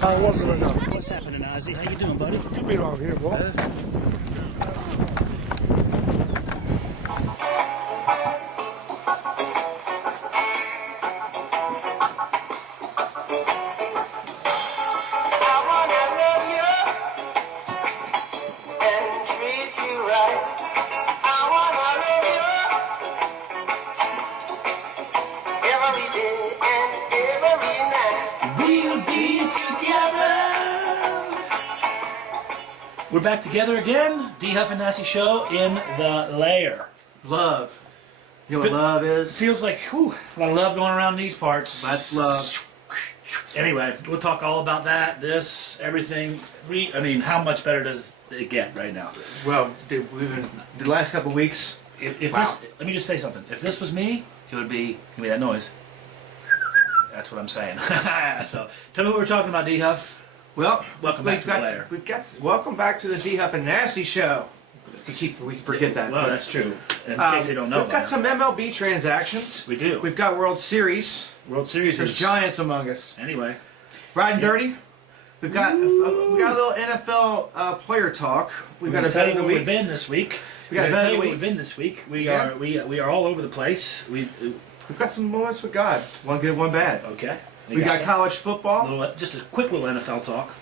How wasn't enough? What's happening, Ozzy? How you doing, buddy? You be around here, boy. We're back together again. D Huff and Nasty Show in the lair. Love. You know what love is? Feels like whew, a lot of love going around these parts. That's love. Anyway, we'll talk all about that, this, everything. I mean, how much better does it get right now? Well, the last couple of weeks. If wow. this, let me just say something. If this was me, it would be, give me that noise. That's what I'm saying. So, tell me what we're talking about, D Huff. Well, welcome back to the lair. Welcome back to the D Huff and Nasty Show. We forget that. Well, that's true. In case they don't know, we've got some MLB transactions. We do. We've got World Series. World Series. There's Giants among us. Anyway, riding dirty. We've got a little NFL player talk. We've got a bet of the week. We've been this week. We got a bet of the week. We've been this week. We are all over the place. We've got some moments with God. One good, one bad. Okay. We got college football. Just a quick little NFL talk.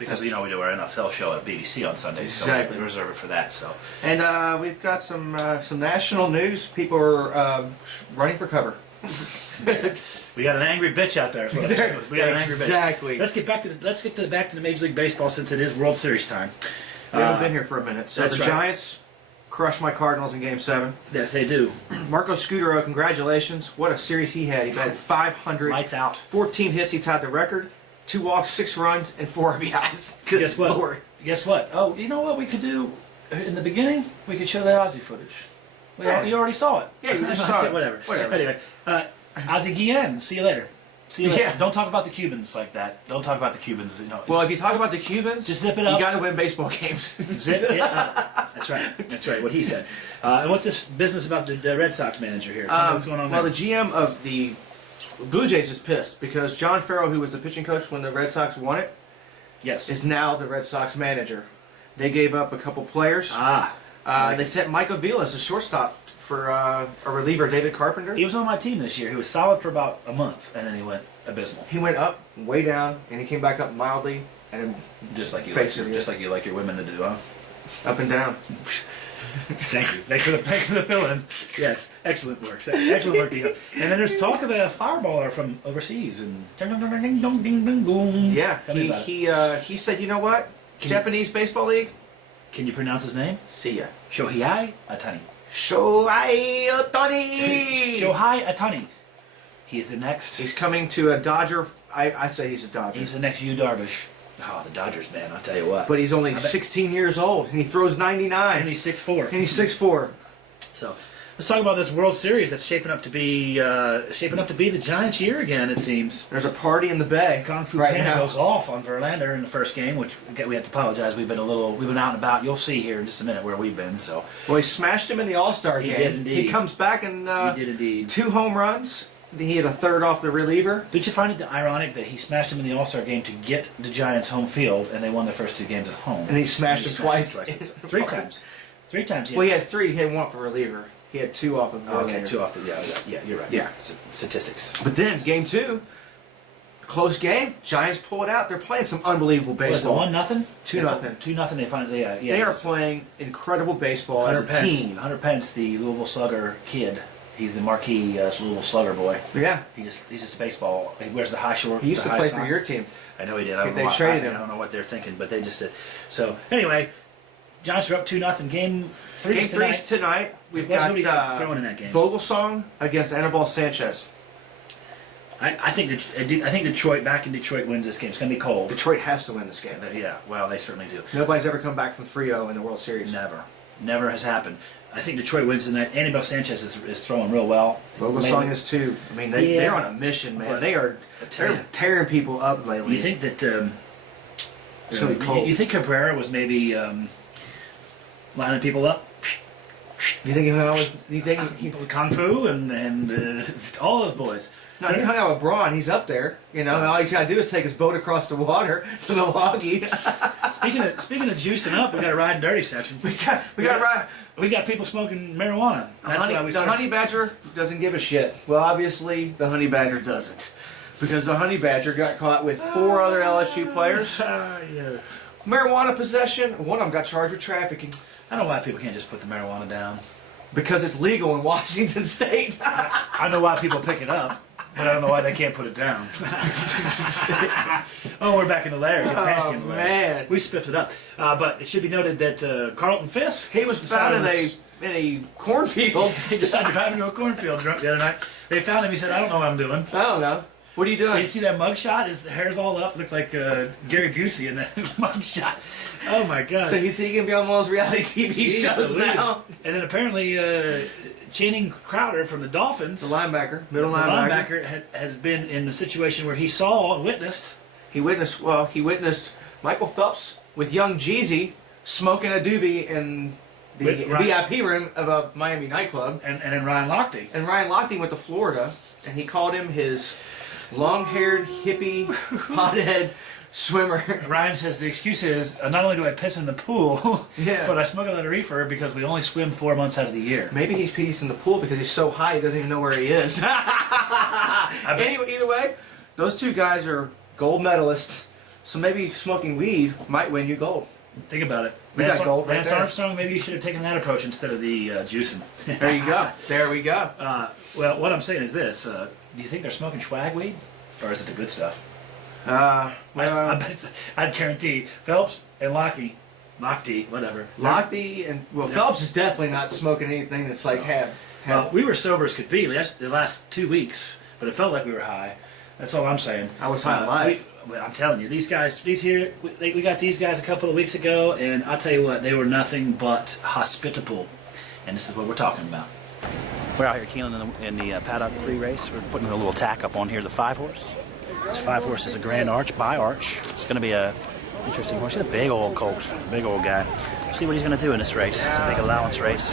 Because we do our NFL show at BBC on Sundays, so exactly. we reserve it for that. So, and we've got some national news. People are running for cover. We got an angry bitch out there. We got an angry bitch. Exactly. Let's get back to the Major League Baseball since it is World Series time. We haven't been here for a minute. So the Giants crushed my Cardinals in Game 7. Yes, they do. Marco Scudero, congratulations! What a series he had. He batted 500. Lights out. 14 hits. He tied the record. 2 walks, 6 runs, and 4 RBIs. Guess what? Lord. Guess what? Oh, you know what we could do in the beginning? We could show that Ozzy footage. You already saw it. Yeah, you just saw it. Whatever. Anyway, Ozzy Guillen. See you later. See you later. Yeah. Don't talk about the Cubans like that. Don't talk about the Cubans. Well, if you talk about the Cubans, just zip it up. You got to win baseball games. Zip it up. That's right. That's right. What he said. And what's this business about the Red Sox manager here? Tell me what's going on there. The GM of the Blue Jays is pissed because John Farrell, who was the pitching coach when the Red Sox won it, is now the Red Sox manager. They gave up a couple players. They sent Mike Avila as a shortstop for a reliever, David Carpenter. He was on my team this year. He was solid for about a month, and then he went abysmal. He went up, way down, and he came back up mildly, and just like you like your women to do, huh? Up and down. Thank you. Thank you for the fill-in. Yes, excellent work. Excellent work, Dion. And then there's talk of a fireballer from overseas, and ding dong ding ding boom. Yeah, he said, you know what? Japanese Baseball League. Can you pronounce his name? See ya. Shohei Ohtani. Shohei Ohtani. Shohei Ohtani. He's the next. He's coming to a Dodger. I say he's a Dodger. He's the next Yu Darvish. Oh, the Dodgers, man! I'll tell you what. But he's only 16 years old, and he throws 99. And he's 6'4". And he's 6'4". So, let's talk about this World Series that's shaping up to be the Giants' year again. It seems. There's a party in the Bay. Kung Fu Panda goes off on Verlander in the first game, which we have to apologize. We've been out and about. You'll see here in just a minute where we've been. So. Well, he smashed him in the All-Star game. He did indeed. He comes back and he did indeed. 2 home runs. He had a third off the reliever. Did you find it ironic that he smashed him in the All-Star game to get the Giants home field, and they won their first 2 games at home? And he smashed him twice. 3 times. 3 times. Well, he had 3. He had 1 for reliever. He had 2 off of the reliever. Okay, 2 off the... Yeah, you're right. Yeah. Statistics. But then, game 2, close game. Giants pull it out. They're playing some unbelievable baseball. Was it 1-0? 2-0. 2-0. They finally... They are playing incredible baseball as a team. Hunter Pence, the Louisville Slugger kid. He's the marquee Louisville Slugger boy. Yeah. He's just baseball. He wears the high short. He used to play for your team. I know he did. They traded him. I don't know what they're thinking, but they just did. So, anyway, Giants are up 2-0. Game 3 is tonight. We've got throwing in that game. Vogelsong against Anibal Sanchez. I think Detroit, back in Detroit, wins this game. It's going to be cold. Detroit has to win this game. Yeah, well, they certainly do. Nobody's ever come back from 3-0 in the World Series. Never has happened. I think Detroit wins in that. Anibal Sanchez is throwing real well. Vogelsong is too. I mean, they're on a mission, man. They're tearing people up lately. You think that? It's gonna be cold. You think Cabrera was maybe lining people up? You think he hung out with? You think he Kung Fu and all those boys. No, he hung out with Braun. He's up there. You know, all he's got to do is take his boat across the water to Milwaukee. Speaking of juicing up, we got a ride and dirty section. We got ride. We got people smoking marijuana. The honey badger doesn't give a shit. Well, obviously the honey badger doesn't, because the honey badger got caught with 4 other LSU players. Yes. Marijuana possession. One of them got charged with trafficking. I don't know why people can't just put the marijuana down. Because it's legal in Washington State. I know why people pick it up. But I don't know why they can't put it down. Oh, we're back in the lair. It gets nasty in the lair. Man. We spiffed it up. But it should be noted that Carlton Fisk... He was found in a cornfield. He decided to drive into a cornfield drunk the other night. They found him. He said, I don't know what I'm doing. I don't know. What are you doing? You see that mugshot? His hair's all up. Looks like Gary Busey in that mugshot. Oh, my God. So he's going to be on one of those reality TV shows now? And then apparently... Channing Crowder from the Dolphins, the middle linebacker, has been in a situation where he saw and witnessed. He witnessed Michael Phelps with young Jeezy smoking a doobie in the VIP room of a Miami nightclub. And then Ryan Lochte. And Ryan Lochte went to Florida, and he called him his long-haired, hippie, hothead swimmer. Ryan says the excuse is, not only do I piss in the pool, yeah, but I smoke a lot of reefer because we only swim 4 months out of the year. Maybe he pees in the pool because he's so high he doesn't even know where he is. Anyway, either way, those 2 guys are gold medalists, so maybe smoking weed might win you gold. Think about it. We got gold right Lance there. Armstrong, maybe you should have taken that approach instead of the juicing. There you go. There we go. Well, what I'm saying is this. Do you think they're smoking swag weed? Or is it the good stuff? I I'd guarantee Phelps and Lochte, whatever. Lochte and Phelps is definitely not smoking anything that's like Well, we were sober as could be the last 2 weeks, but it felt like we were high. That's all I'm saying. I was high on life. I'm telling you, we got these guys a couple of weeks ago, and I'll tell you what, they were nothing but hospitable, and this is what we're talking about. We're out here Keelan in the paddock pre-race. We're putting a little tack up on here, the 5-horse. This 5-horse is a Grand Arch by Arch. It's going to be a interesting horse. He's a big old colt, big old guy. We'll see what he's going to do in this race. It's a big allowance race.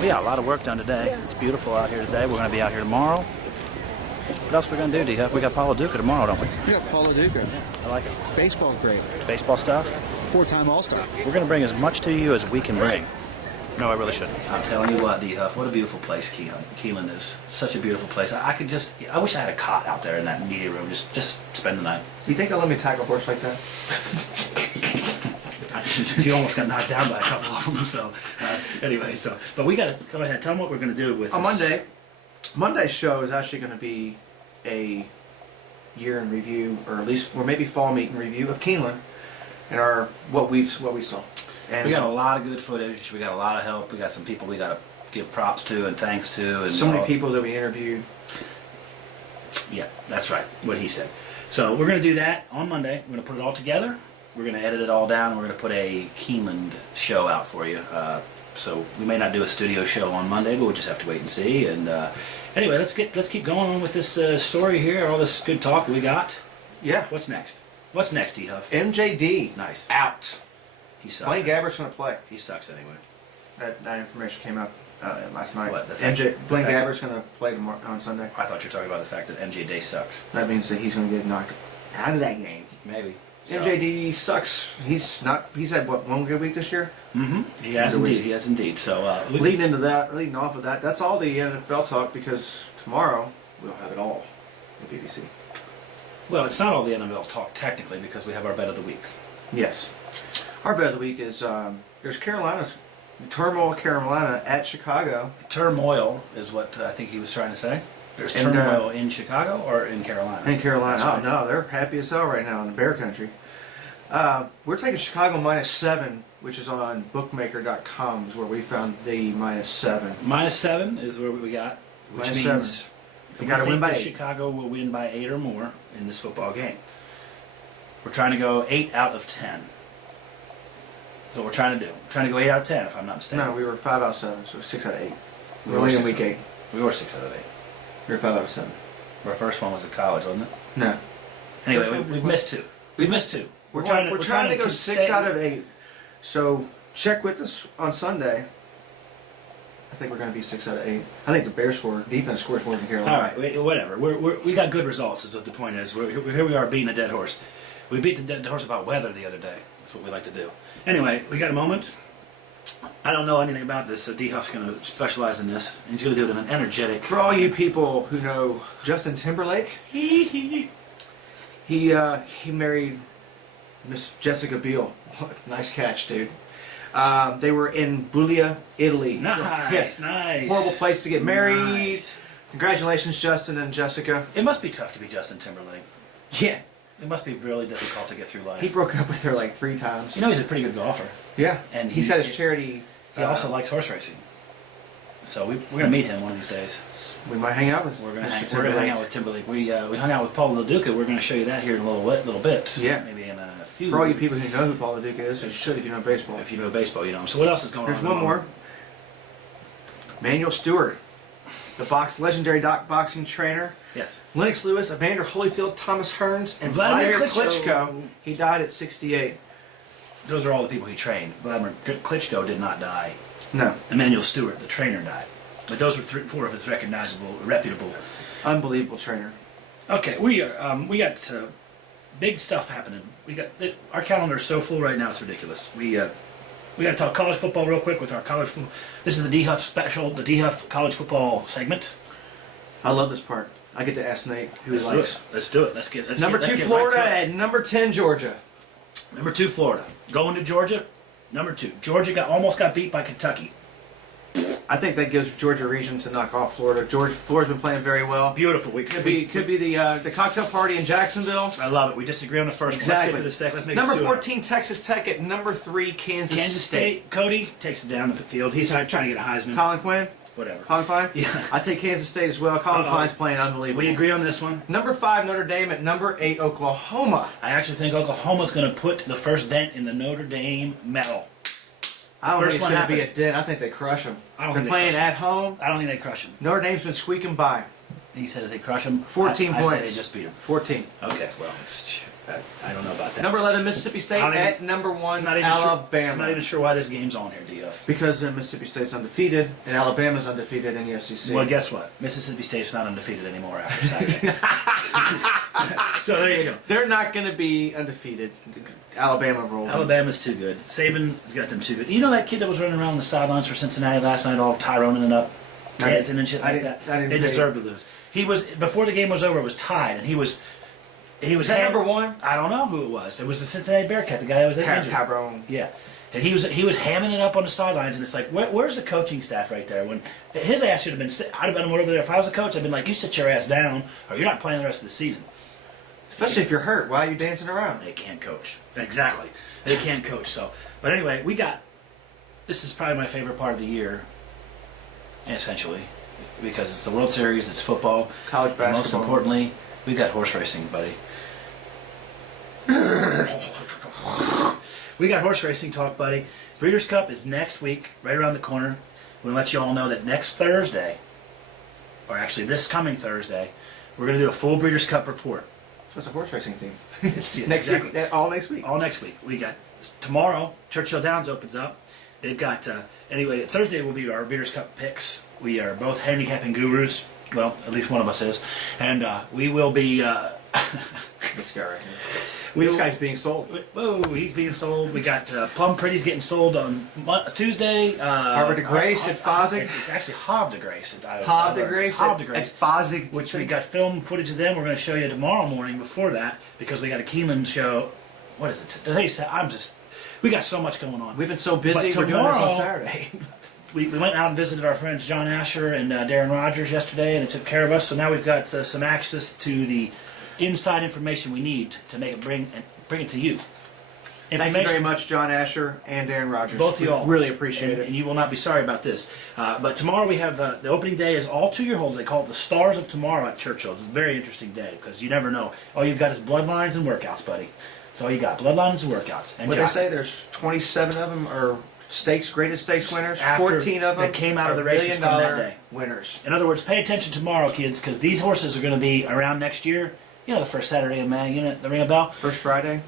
We got a lot of work done today. It's beautiful out here today. We're going to be out here tomorrow. What else are we going to do, D-Huff? We got LoDuca tomorrow, don't we? We got LoDuca. Yeah, I like it. Baseball grade. Baseball stuff? 4-time All-Star. We're going to bring as much to you as we can bring. No, I really shouldn't. I'm telling you what, D-Huff, what a beautiful place Keelan is. Such a beautiful place. I wish I had a cot out there in that media room, just spend the night. Do you think they'll let me tackle a horse like that? You almost got knocked down by a couple of them, so anyway, but we got to go ahead. Tell them what we're going to do with on Monday. Monday's show is actually going to be a year in review, or maybe fall meet in review of Keeneland and what we saw. And we got a lot of good footage. We got a lot of help. We got some people we got to give props to and thanks to. And so many people that we interviewed. Yeah, that's right. What he said. So we're going to do that on Monday. We're going to put it all together. We're going to edit it all down. And we're going to put a Keeneland show out for you. So we may not do a studio show on Monday, but we'll just have to wait and see. And anyway, let's keep going on with this story here. All this good talk we got. Yeah. What's next? What's next, D-Huff? MJD. Nice. Out. He sucks. Blaine Gabbert's going to play. He sucks anyway. That information came out last night. What, Blaine Gabbert's going to play on Sunday. I thought you were talking about the fact that MJ Day sucks. That means that he's going to get knocked out of that game. Maybe. MJD sucks. He's had what, one good week this year? Mm-hmm. He has indeed. So leading off of that, that's all the NFL talk, because tomorrow we'll have it all on BBC. Well, it's not all the NFL talk technically, because we have our bet of the week. Yes. Our bet of the week is there's Carolina at Chicago. Turmoil is what I think he was trying to say. There's turmoil in Chicago or in Carolina? In Carolina. Right. Oh, no, they're happy as hell right now in Bear Country. We're taking Chicago -7, which is on bookmaker.com, is where we found the -7. -7 is where we got, which means we got to win by 8. Chicago will win by 8 or more in this football game. We're trying to go 8 out of 10. That's what we're trying to do. We're trying to go 8 out of 10, if I'm not mistaken. No, we were 5 out of 7, so 6 out of 8. We're only in week 8. We were 6 out of 8. We were 5 out of 7. Our first one was at college, wasn't it? No. Anyway, we've missed 2. We've missed 2. We're trying to go 6 out of 8. So check with us on Sunday think we're going to be 6 out of 8. I think the Bears defense scores more than Carolina. All right, whatever. We got good results. Is what the point is. Here we are beating a dead horse. We beat the dead horse about weather the other day. That's what we like to do. Anyway, we got a moment. I don't know anything about this, so D-Huff's going to specialize in this. And he's going to do it in an energetic... For all you people who know Justin Timberlake, he married Miss Jessica Biel. Nice catch, dude. They were in Puglia, Italy. Nice, nice. Horrible place to get married. Nice. Congratulations, Justin and Jessica. It must be tough to be Justin Timberlake. Yeah. It must be really difficult to get through life. He broke up with her like 3 times. You know, he's a pretty good golfer. Yeah. And he's got his charity. He also likes horse racing. So we're going to meet him one of these days. We might hang out with We're going to hang out with Timberlake. We hung out with Paul LoDuca. We're going to show you that here in a little bit. Yeah. Maybe in a few. For all you people who know who Paul LoDuca is, you should if you know baseball. If you know baseball, you know him. So what else is going on? There's one more. Manuel Stewart, the legendary boxing trainer. Yes. Lennox Lewis, Evander Holyfield, Thomas Hearns, and Vladimir Klitschko. He died at 68. Those are all the people he trained. Vladimir Klitschko did not die. No. Emmanuel Stewart, the trainer, died. But those were 4 of his recognizable, reputable. Unbelievable trainer. Okay, we got big stuff happening. Our calendar is so full right now, it's ridiculous. We got to talk college football real quick with our college football. This is the D-Huff special, the D-Huff college football segment. I love this part. I get to ask Nate who he likes. Let's do it. Let's get number 2 Florida and number 10 Georgia. Number 2 Florida. Going to Georgia. Number 2 Georgia almost got beat by Kentucky. I think that gives Georgia a reason to knock off Florida. Florida's been playing very well. Beautiful. Could be the cocktail party in Jacksonville. I love it. We disagree on the first. Exactly. Let's get to the second. Let's make number it 14 Texas Tech at number 3 Kansas State. Cody takes it down the field. He's trying to get a Heisman. Colin Quinn. Whatever. Colin Klein? Yeah. I take Kansas State as well. Colin Klein's playing unbelievable. We agree on this one. Number 5 Notre Dame at number 8 Oklahoma. I actually think Oklahoma's going to put the first dent in the Notre Dame medal. I don't think it's going to be a dent. I think they crush them. They're playing at home. I don't think they crush them. Notre Dame's been squeaking by. He says they crush them. 14 points. I say they just beat them. 14. Okay, well, I don't know about that. Number 11 Mississippi State at number 1 Alabama. I'm not even sure why this game's on here, DF. Because Mississippi State's undefeated and Alabama's undefeated in the SEC. Well, guess what? Mississippi State's not undefeated anymore after Saturday. So there you go. They're not going to be undefeated. Alabama rolls. Alabama's too good. Saban's got them too good. You know that kid that was running around the sidelines for Cincinnati last night, all Tyroning it up, dancing and shit like that? They deserve to lose. He was, before the game was over, it was tied, and he was. Was that number 1? I don't know who it was. It was the Cincinnati Bearcat, the guy that was injured. Tyrone. Yeah. And he was hamming it up on the sidelines, and it's like, where's the coaching staff right there? When his ass should have been, I'd have been over there. If I was a coach, I'd been like, you sit your ass down, or you're not playing the rest of the season. Especially if you're hurt. Why are you dancing around? They can't coach. Exactly. They can't coach. So, but anyway, this is probably my favorite part of the year, essentially, because it's the World Series, it's football, college basketball. And most importantly, we got horse racing, buddy. We got horse racing talk, buddy. Breeders' Cup is next week, right around the corner. We'll let you all know that next Thursday, or actually this coming Thursday, we're going to do a full Breeders' Cup report. So it's a horse racing team. Next week. All next week. All next week. We got tomorrow. Churchill Downs opens up. They've got anyway. Thursday will be our Breeders' Cup picks. We are both handicapping gurus. Well, at least one of us is, and we will be. This guy right here. This guy's being sold. Oh, he's being sold. We got Plum Pretty's getting sold on Tuesday. Harbor de Grace at Fozig. It's actually Havre de Grace. Havre de Grace at Fozig. Which we got film footage of them. We're going to show you tomorrow morning before that because we got a Keeneland show. What is it? We got so much going on. We've been so busy. We're doing this on Saturday. We went out and visited our friends John Asher and Darren Rogers yesterday, and they took care of us. So now we've got some access to the inside information we need to bring it to you. Thank you very much, John Asher and Darren Rogers. Both of y'all. Really appreciate it. And you will not be sorry about this. But tomorrow we have the opening day is all 2-year-olds. They call it the Stars of Tomorrow at Churchill. It's a very interesting day because you never know. All you've got is bloodlines and workouts, buddy. That's all you got. Bloodlines and workouts. And what they say, there's 27 of them are greatest stakes winners. 14 of them that came out of the races from that day. Winners. In other words, pay attention tomorrow, kids, because these horses are going to be around next year. You know, the first Saturday of May. You know, the ring a bell. First Friday.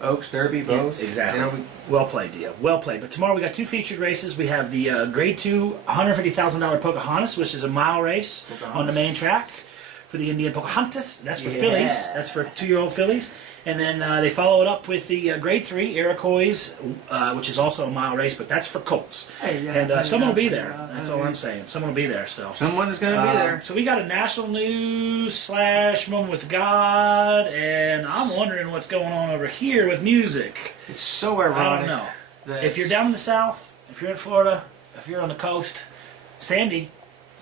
Oaks, Derby, both. Yeah, exactly. You know, well played, Dio. Well played. But tomorrow we got 2 featured races. We have the Grade 2 $150,000 Pocahontas, which is a mile race on the main track for the Indian Pocahontas. That's for fillies. That's for 2-year-old fillies. And then they follow it up with the Grade 3 Iroquois, which is also a mile race, but that's for colts. And someone will be there. That's all I'm saying. Someone will be there. So someone is going to be there. So we got a national news / moment with God, and I'm wondering what's going on over here with music. It's so ironic. I don't know. If you're down in the South, if you're in Florida, if you're on the coast, Sandy's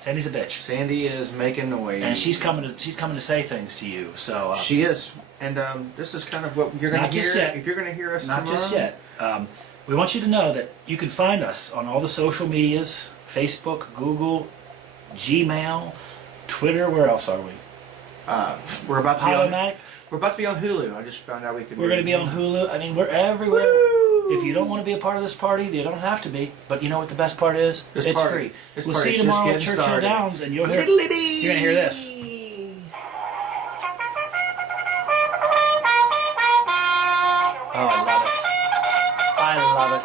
a bitch. Sandy is making noise, and she's coming to say things to you. So she is, and this is kind of what you're going to hear. If you're going to hear us not tomorrow. Just yet. We want you to know that you can find us on all the social medias: Facebook, Google, Gmail, Twitter. Where else are we? We're about to Podomatic. We're about to be on Hulu. I just found out we could. We're going to be on Hulu. I mean, we're everywhere. If you don't want to be a part of this party, you don't have to be. But you know what the best part is? It's free. We'll see you tomorrow at Churchill Downs, and you'll hear. You're going to hear this. Oh, I love it. I love it.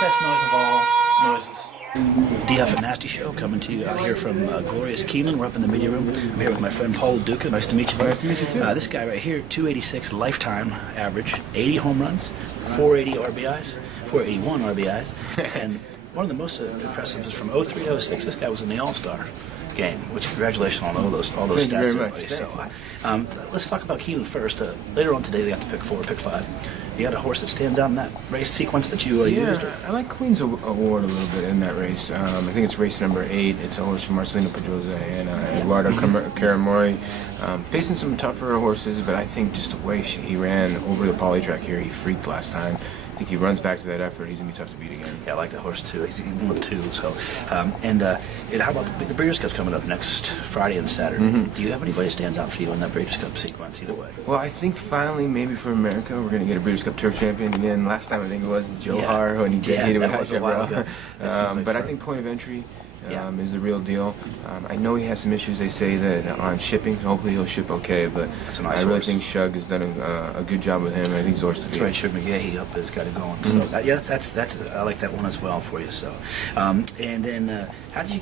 Best noise of all noises. DF and Nasty Show coming to you out here from glorious Keeneland. We're up in the media room. I'm here with my friend Paul LoDuca. Nice to meet you, buddy. Nice to meet you too. This guy right here, 286 lifetime average, 80 home runs, 480 RBIs, 481 RBIs, and one of the most impressive is from 03 to 06. This guy was in the All-Star game, which congratulations on all those Thank stats, you very everybody. much. So, let's talk about Keeneland first. Later on today, they got to pick 4, pick 5. You got a horse that stands out in that race sequence that you used? I like Queen's Award a little bit in that race. I think it's race number 8. It's a horse from Marcelino Pedrosa and Eduardo Caramori. Facing some tougher horses, but I think just the way he ran over the poly track here, he freaked last time. I think he runs back to that effort. He's going to be tough to beat again. Yeah, I like that horse too. He's won 2. So, and how about the Breeders' Cup coming up next Friday and Saturday? Do you have anybody that stands out for you in that Breeders' Cup sequence? Either way. Well, I think finally, maybe for America, we're going to get a Breeders' Cup Turf Champion again. Last time I think it was Johar when he hit it with that was a while ago. But I think Point of Entry is the real deal. I know he has some issues. They say that on shipping. Hopefully he'll ship okay, but I really think Shug has done a good job with him. I think Zor's That's right. Shug McGahee up has got it going. So that's I like that one as well for you. So, and then how did you?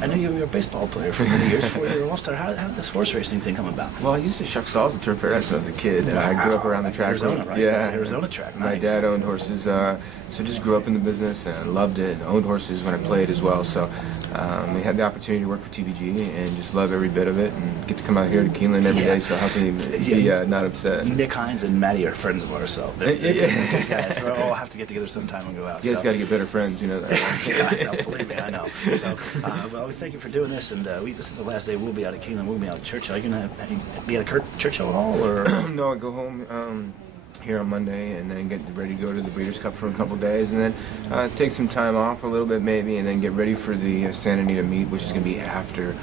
I know you were a baseball player for many years before you were an All-Star. How did this horse racing thing come about? Well, I used to shuck stalls at Turf Paradise when I was a kid. I grew up around the track. Arizona, right? Yeah, That's an Arizona track. Nice. My dad owned horses, so just grew up in the business and loved it. Owned horses when I played as well. So we had the opportunity to work for TVG and just love every bit of it and get to come out here to Keeneland every day. So how can you be not upset? Nick Hines and Maddie are friends of ours, so they're good guys. We all have to get together sometime and go out. You guys got to get better friends, you know that. No, believe me, I know. So, well, we thank you for doing this, and this is the last day we'll be out of Keeneland. We'll be out of Churchill. Are you gonna be at Churchill at all, or? No, I go home here on Monday and then get ready to go to the Breeders' Cup for a couple days, and then take some time off a little bit maybe, and then get ready for the Santa Anita meet, which is going to be after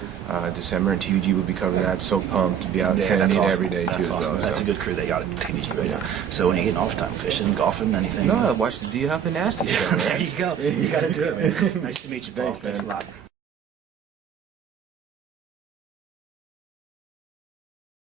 December, and TUG will be covering that. So pumped to be out in Santa Anita every day that's too. Awesome. Well, that's a good crew they got at TUG right now. So when you getting off time, fishing, golfing, anything? No, I watch the DF and Nasty show. There you go. You got to do it, man. Nice to meet you, Paul. Thanks a lot.